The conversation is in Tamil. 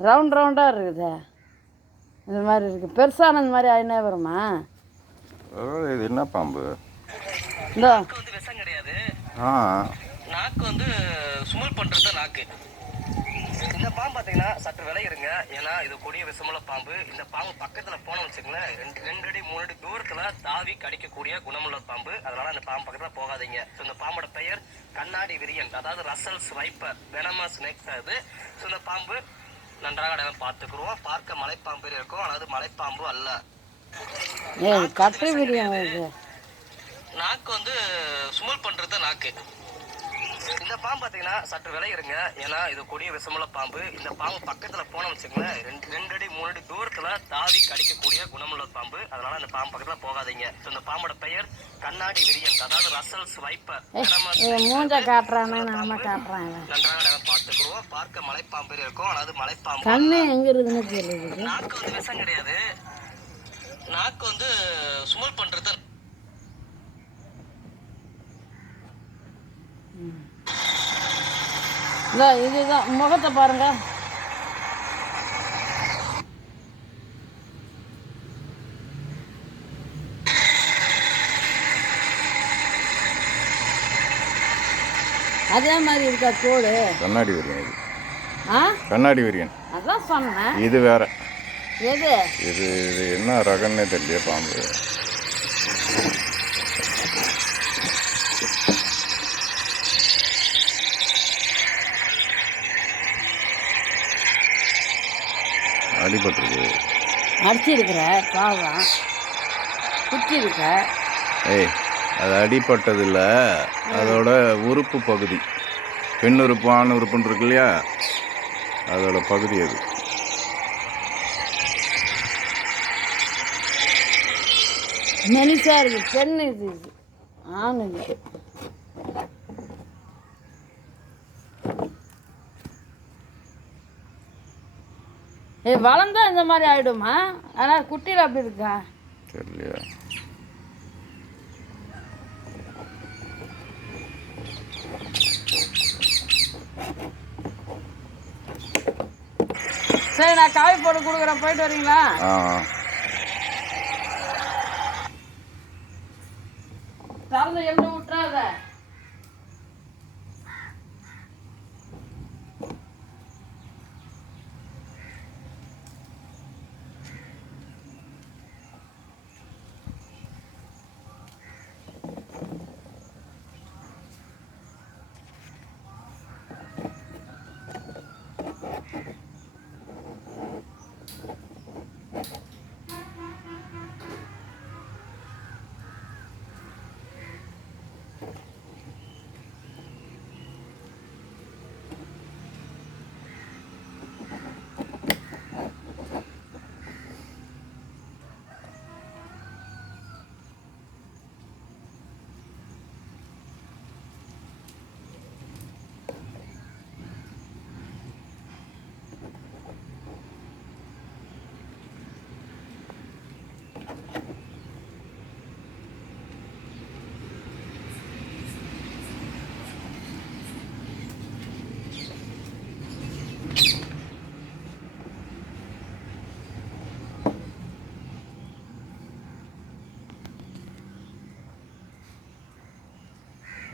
ரவுண்ட் ரவுண்டாக இருக்குது. இந்த மாதிரி இருக்குது பெருசான இந்த மாதிரி ஆயினே வருமா? இது என்ன பாம்பு? இந்தோ. ஆ. நாக்கு வந்து சுமல் பண்றது தான் நாக்கு. இந்த பாம்பு பாத்தீங்கன்னா சற்று விளையிருங்க ஏன்னா இது கொடிய விஷமுள்ள பாம்பு. இந்த பாம்பு பக்கத்துல போனோம் வச்சுங்களேன் ரெண்டு ரெண்டு அடி மூணு அடி தூரத்துல தாவி கடிக்கக்கூடிய குணமுள்ள பாம்பு. அதனால அந்த பாம்பு பக்கத்துல போகாதீங்க. So, இந்த பாம்போட பெயர் கண்ணாடி விரியன். அதாவது ரசல்ஸ் வைப்பர் வெனமா ஸ்னேக்ஸ் அது ஸோ இந்த பாம்பு நன்றாக அடையாளம் பார்த்துக்குருவோம். பார்க்க மலைப்பாம்பு இருக்கும். அதாவது மலைப்பாம்பு அல்ல. நாக்கு வந்து சுமல் பண்றது தான் நாக்கு. பாம்பு பாத்தீங்கன்னா சற்று விளையிருங்க ஏன்னா இது கொடிய விஷமுள்ள பாம்பு. இந்த பாம்பு பக்கத்துல போனோம் வச்சுங்களேன் ரெண்டு ரெண்டு அடி மூணு அடி தூரத்துல தாவி கடிக்கக்கூடிய குணமுள்ள பாம்பு. அதனால அந்த பாம்பு பக்கத்துல போகாதீங்க. So, இந்த பாம்போட பெயர் கண்ணாடி விரியன் அதாவது ரசல்ஸ் வைப்பர் மூஞ்ச காட்டுறானே நாம காட்டுறான் இவன். நன்றாக பார்த்துக்குருவோம் பார்க்க மலைப்பாம்பு இருக்கும். அதாவது மலைப்பாம்பு கண்ணு எங்க இருக்குதுன்னு தெரியுது நாக்கு வந்து விஷம் கிடையாது. நாக்கு வந்து சுமல் பண்றது இதோ இதுதான். முகத்தை பாருங்க. அதே மாதிரி இருக்கா தோடு? கண்ணாடி விரியன் இது. ஆ? கண்ணாடி விரியன் அதான் சொன்னேன். இது வேற. எது? இது இது என்ன ரகன்னே தெரியல பாம்பு. அடிபட்டிருக்கு. அடிச்சிருக்கிற பாவம். குத்தி இருக்க ஏய் அது அடிபட்டது இல்ல அதோட உறுப்பு பகுதி. பெண் உறுப்பு ஆண் உறுப்புன்னு இருக்கு இல்லையா? அதோட பகுதி அது. மெலிசா இருக்கு பெண் இது. இது இது வளர்ந்தா இந்த மாதிரி ஆயிடுமா? ஆனால் குட்டியில் அப்படி இருக்கா? தெரியலையா. சரி நான் காய் போட்டு கொடுக்குறேன். போயிட்டு வரீங்களா? திறந்து எழுந்து விட்டுறாத